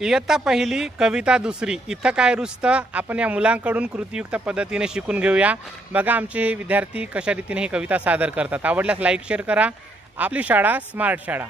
इयत्ता पहिली कविता दुसरी इथं काय रुजतं आपण या मुलांकडून कृतीयुक्त पद्धतीने शिकून घेऊया। बघा आमचे हे विद्यार्थी कशा रीतीने ही कविता सादर करतात। आवडल्यास लाईक शेअर करा। आपली शाळा स्मार्ट शाळा।